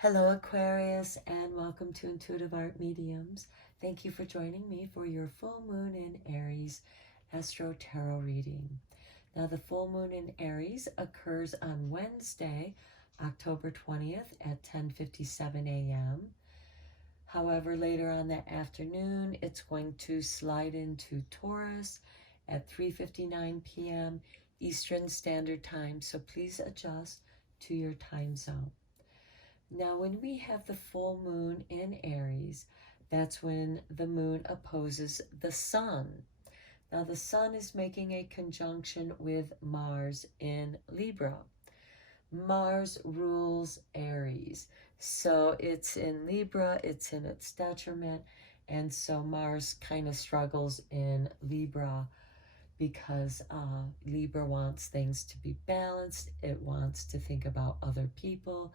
Hello, Aquarius, and welcome to Intuitive Art Mediums. Thank you for joining me for your full moon in Aries Astro Tarot reading. Now, the full moon in Aries occurs on Wednesday, October 20th at 10:57 a.m. However, later on that afternoon, it's going to slide into Taurus at 3:59 p.m. Eastern Standard Time, so please adjust to your time zone. Now, when we have the full moon in Aries, that's when the moon opposes the sun. Now, the sun is making a conjunction with Mars in Libra. Mars rules Aries. So it's in Libra, it's in its detriment. And so Mars kind of struggles in Libra because Libra wants things to be balanced. It wants to think about other people.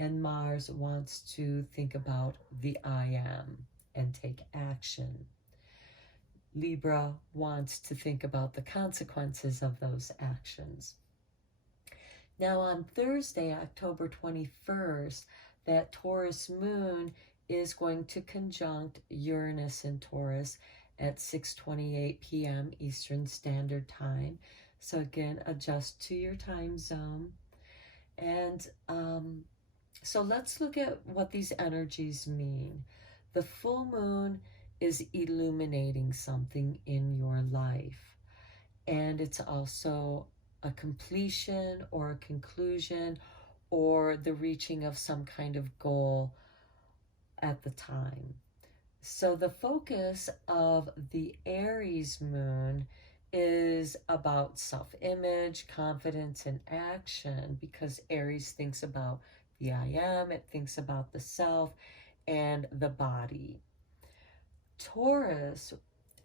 And Mars wants to think about the I am and take action. Libra wants to think about the consequences of those actions. Now on Thursday, October 21st, that Taurus moon is going to conjunct Uranus in Taurus at 6:28 p.m. Eastern Standard Time. So again, adjust to your time zone. And so let's look at what these energies mean. The full moon is illuminating something in your life. And it's also a completion or a conclusion or the reaching of some kind of goal at the time. So the focus of the Aries moon is about self-image, confidence, and action, because Aries thinks about the I am, it thinks about the self and the body. Taurus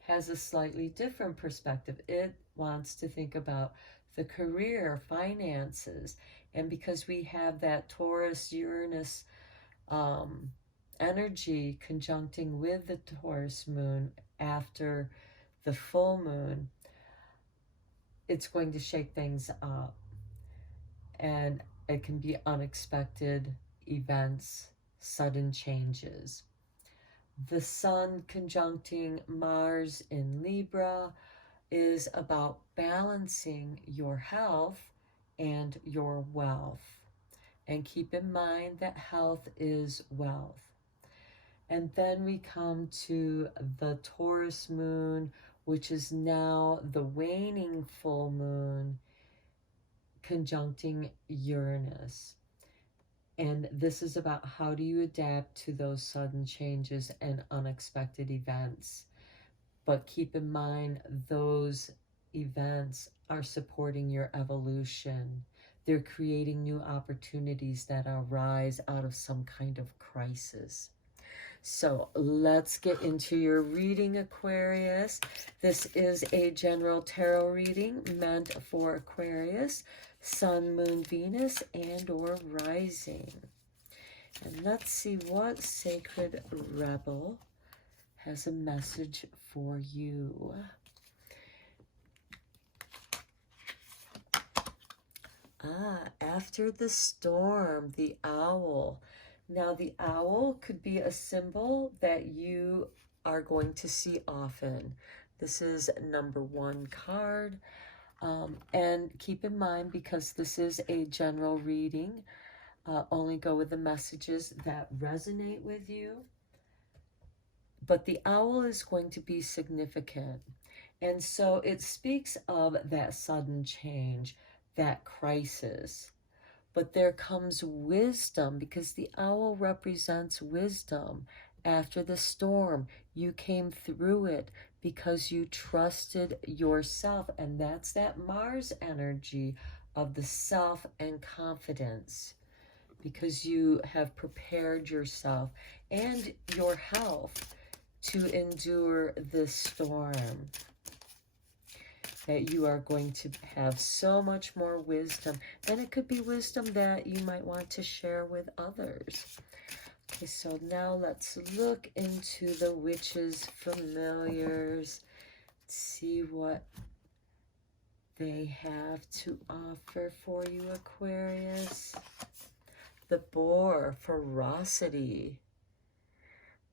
has a slightly different perspective. It wants to think about the career, finances, and because we have that Taurus-Uranus energy conjuncting with the Taurus moon after the full moon, it's going to shake things up. And it can be unexpected events, sudden changes. The sun conjuncting Mars in Libra is about balancing your health and your wealth. And keep in mind that health is wealth. And then we come to the Taurus moon, which is now the waning full moon conjuncting Uranus. And this is about how do you adapt to those sudden changes and unexpected events. But keep in mind, those events are supporting your evolution. They're creating new opportunities that arise out of some kind of crisis. So let's get into your reading, Aquarius. This is a general tarot reading meant for Aquarius, Sun, Moon, Venus, and or Rising. And let's see what Sacred Rebel has a message for you. After the storm, the owl. Now, the owl could be a symbol that you are going to see often. This is number 1 card. And keep in mind, because this is a general reading, only go with the messages that resonate with you. But the owl is going to be significant. And so it speaks of that sudden change, that crisis. But there comes wisdom, because the owl represents wisdom. After the storm, you came through it because you trusted yourself. And that's that Mars energy of the self and confidence, because you have prepared yourself and your health to endure this storm. That you are going to have so much more wisdom. And it could be wisdom that you might want to share with others. Okay, so now let's look into the witches' familiars. See what they have to offer for you, Aquarius. The boar, ferocity.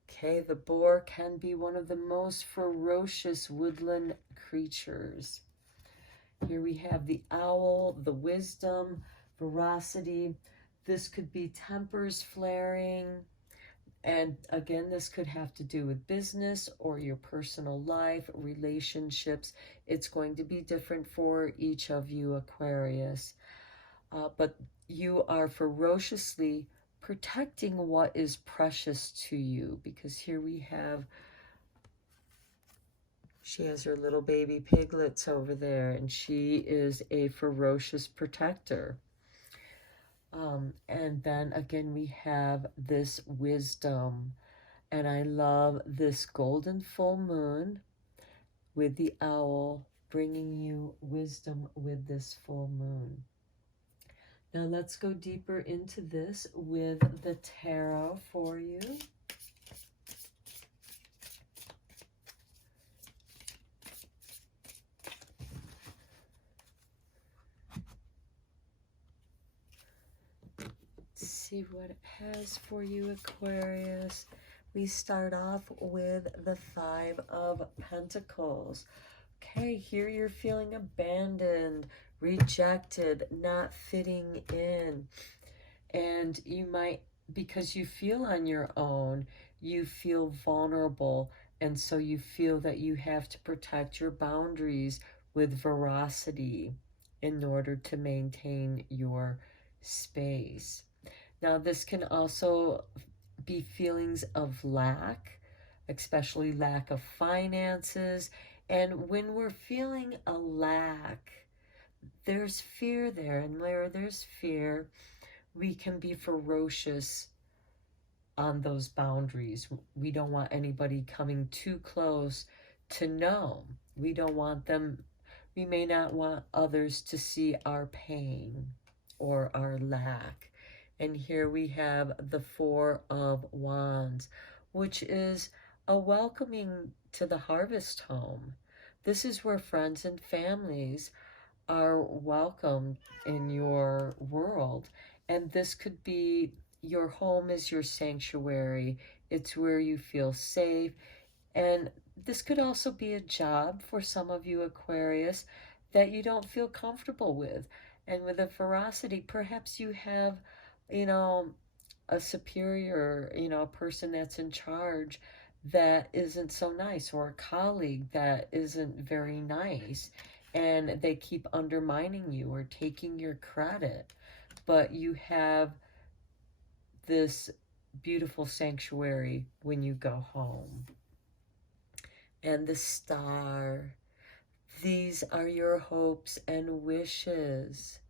Okay, the boar can be one of the most ferocious woodland creatures. Here we have the owl, the wisdom, ferocity. This could be tempers flaring. And again, this could have to do with business or your personal life, relationships. It's going to be different for each of you, Aquarius. But you are ferociously protecting what is precious to you, because here we have, she has her little baby piglets over there, and she is a ferocious protector. And then again, we have this wisdom, and I love this golden full moon with the owl bringing you wisdom with this full moon. Now let's go deeper into this with the tarot for you. Let's see what it has for you, Aquarius. We start off with the Five of Pentacles. Okay, here you're feeling abandoned, rejected, not fitting in. And you might, because you feel on your own, you feel vulnerable. And so you feel that you have to protect your boundaries with veracity in order to maintain your space. Now, this can also be feelings of lack, especially lack of finances. And when we're feeling a lack, there's fear there. And where there's fear, we can be ferocious on those boundaries. We don't want anybody coming too close to know. We don't want them, we may not want others to see our pain or our lack. And here we have the Four of Wands, which is a welcoming to the harvest home. This is where friends and families are welcome in your world. And this could be, your home is your sanctuary. It's where you feel safe. And this could also be a job for some of you, Aquarius, that you don't feel comfortable with. And with a ferocity, perhaps you have, a superior, a person that's in charge that isn't so nice, or a colleague that isn't very nice, and they keep undermining you or taking your credit. But you have this beautiful sanctuary when you go home. And the Star, these are your hopes and wishes.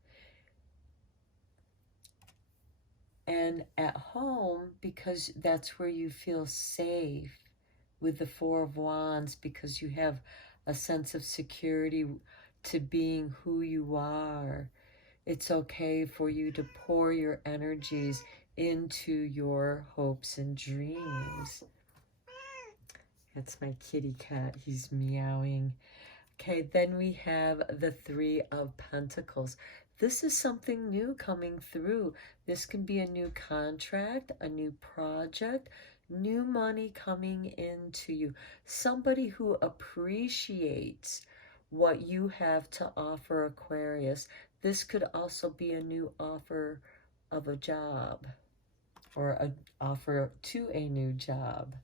And at home, because that's where you feel safe with the Four of Wands, because you have a sense of security to being who you are. It's okay for you to pour your energies into your hopes and dreams. That's my kitty cat. He's meowing. Okay, then we have the Three of Pentacles. This is something new coming through. This can be a new contract, a new project, new money coming into you. Somebody who appreciates what you have to offer, Aquarius. This could also be a new offer of a job, or an offer to a new job.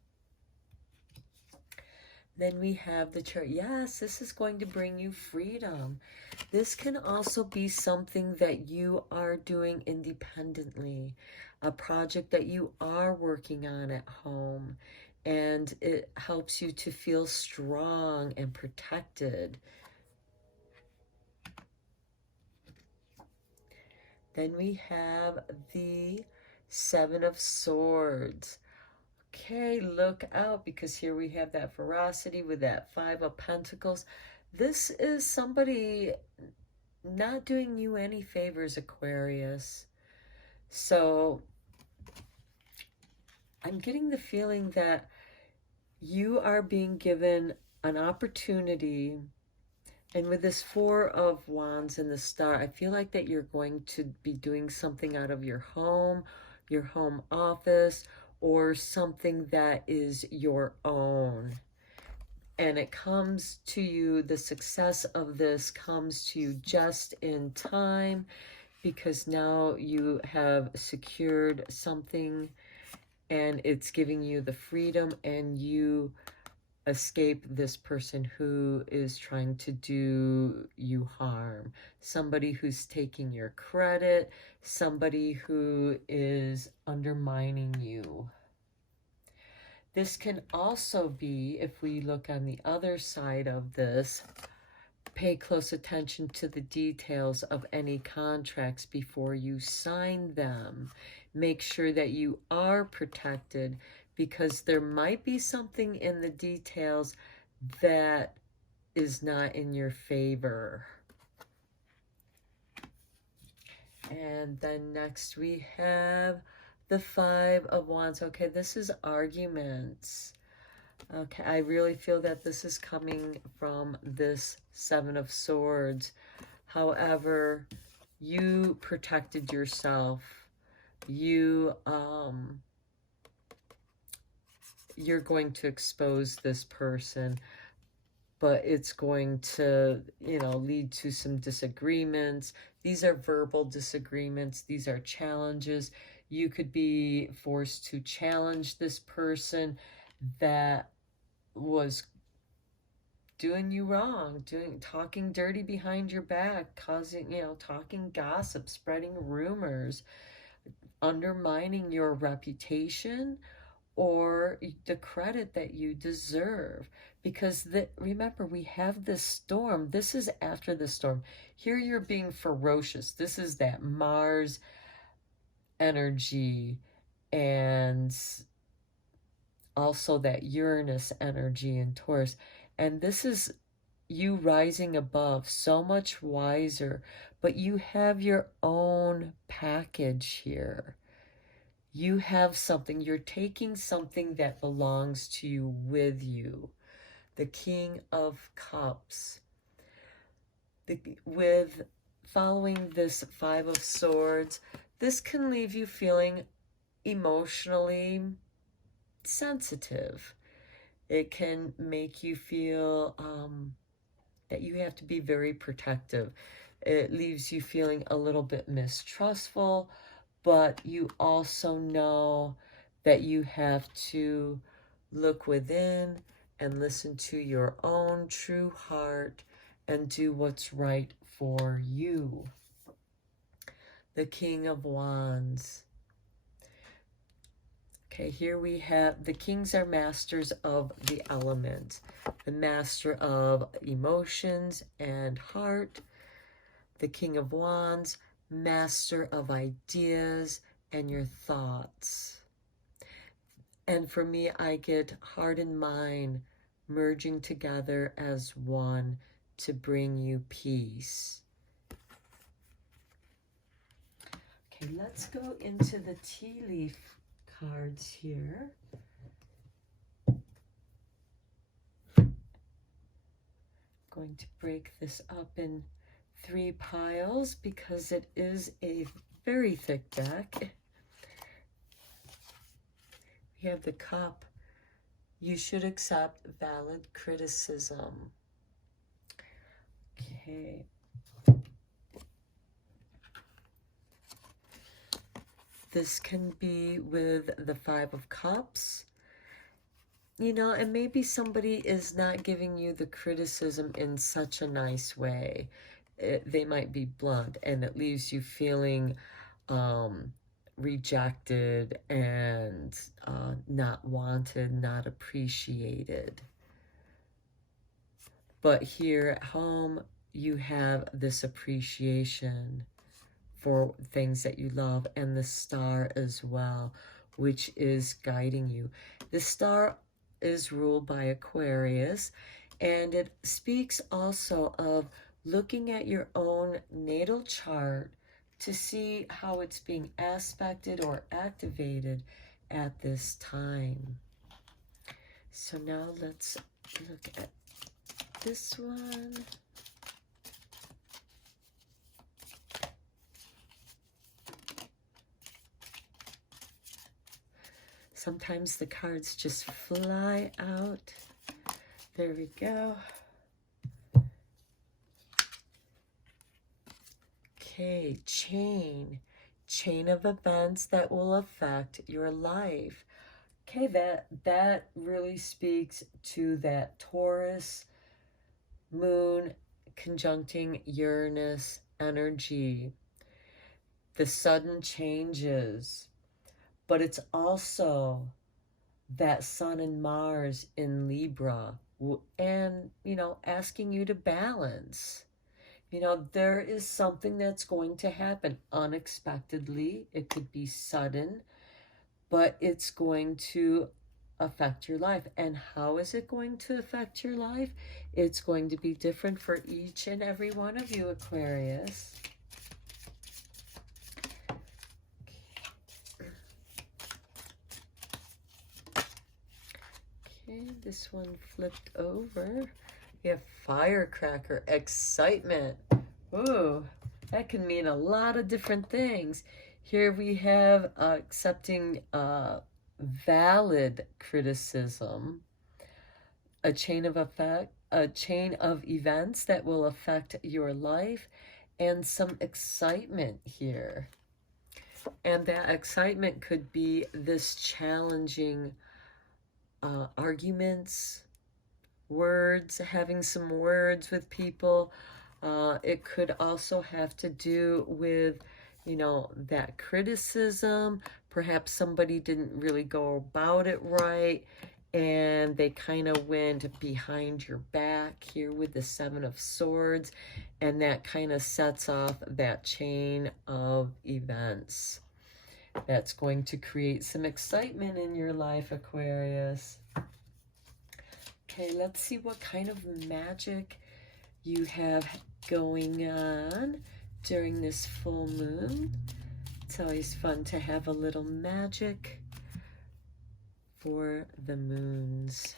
Then we have the Chariot. Yes, this is going to bring you freedom. This can also be something that you are doing independently, a project that you are working on at home, and it helps you to feel strong and protected. Then we have the Seven of Swords. Okay, look out, because here we have that ferocity with that Five of Pentacles. This is somebody not doing you any favors, Aquarius. So I'm getting the feeling that you are being given an opportunity And with this Four of Wands and the Star, I feel like that you're going to be doing something out of your home office, or something that is your own. And it comes to you, the success of this comes to you just in time, because now you have secured something and it's giving you the freedom, and you escape this person who is trying to do you harm. Somebody who's taking your credit, somebody who is undermining you. This can also be, if we look on the other side of this, pay close attention to the details of any contracts before you sign them. Make sure that you are protected, because there might be something in the details that is not in your favor. And then next we have the Five of Wands. Okay, this is arguments. Okay, I really feel that this is coming from this Seven of Swords. However, you protected yourself. You're going to expose this person, but it's going to, lead to some disagreements. These are verbal disagreements. These are challenges. You could be forced to challenge this person that was doing you wrong, talking dirty behind your back, causing, talking gossip, spreading rumors, undermining your reputation or the credit that you deserve. Because remember, we have this storm. This is after the storm. Here you're being ferocious. This is that Mars energy, and also that Uranus energy in Taurus. And this is you rising above, so much wiser, but you have your own package here. You have something, you're taking something that belongs to you with you. The King of Cups. With following this Five of Swords, this can leave you feeling emotionally sensitive. It can make you feel that you have to be very protective. It leaves you feeling a little bit mistrustful, but you also know that you have to look within and listen to your own true heart and do what's right for you. The King of Wands. Okay, here we have, the kings are masters of the element, the master of emotions and heart. The King of Wands, master of ideas and your thoughts. And for me, I get heart and mind merging together as one to bring you peace. Okay, let's go into the tea leaf cards here. Going to break this up in 3 piles because it is a very thick deck. We have the Cup. You should accept valid criticism. Okay. This can be with the Five of Cups. And maybe somebody is not giving you the criticism in such a nice way. They might be blunt, and it leaves you feeling rejected and not wanted, not appreciated. But here at home, you have this appreciation for things that you love, and the Star as well, which is guiding you. The Star is ruled by Aquarius, and it speaks also of looking at your own natal chart to see how it's being aspected or activated at this time. So now let's look at this one. Sometimes the cards just fly out. There we go. Okay, chain of events that will affect your life. Okay, that really speaks to that Taurus moon conjuncting Uranus energy. The sudden changes, but it's also that Sun and Mars in Libra, and, you know, asking you to balance. You know, there is something that's going to happen unexpectedly. It could be sudden, but it's going to affect your life. And how is it going to affect your life? It's going to be different for each and every one of you, Aquarius. Okay, this one flipped over. We have firecracker, excitement. Ooh, that can mean a lot of different things. Here we have accepting valid criticism, a chain of events that will affect your life, and some excitement here. And that excitement could be this challenging arguments, words, having some words with people. It could also have to do with, you know, that criticism. Perhaps somebody didn't really go about it right, and they kind of went behind your back here with the Seven of Swords, and that kind of sets off that chain of events. That's going to create some excitement in your life, Aquarius. Okay, let's see what kind of magic you have going on during this full moon. It's always fun to have a little magic for the moons.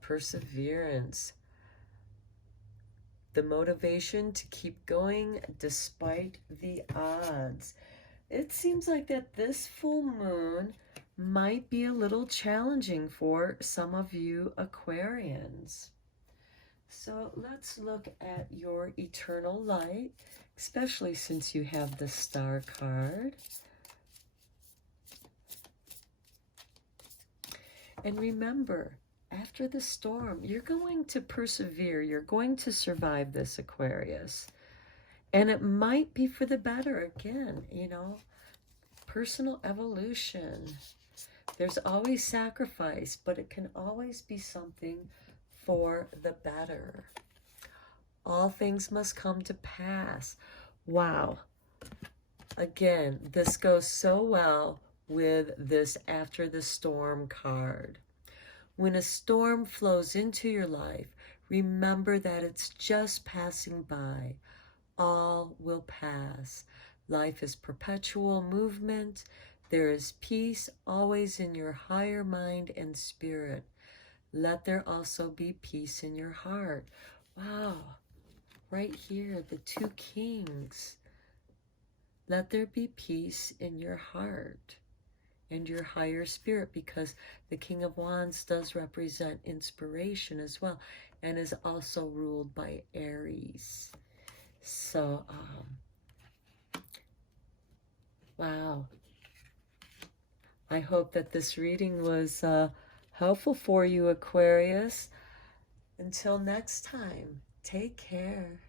Perseverance. The motivation to keep going despite the odds. It seems like that this full moon might be a little challenging for some of you Aquarians. So let's look at your eternal light, especially since you have the Star card. And remember, after the storm, you're going to persevere. You're going to survive this, Aquarius. And it might be for the better again, you know. Personal evolution. There's always sacrifice, but it can always be something for the better. All things must come to pass. Wow. Again, this goes so well with this after the storm card. When a storm flows into your life, remember that it's just passing by. All will pass. Life is perpetual movement. There is peace always in your higher mind and spirit. Let there also be peace in your heart. Wow. Right here, the two kings. Let there be peace in your heart and your higher spirit, because the King of Wands does represent inspiration as well, and is also ruled by Aries. So, wow. I hope that this reading was helpful for you, Aquarius. Until next time, take care.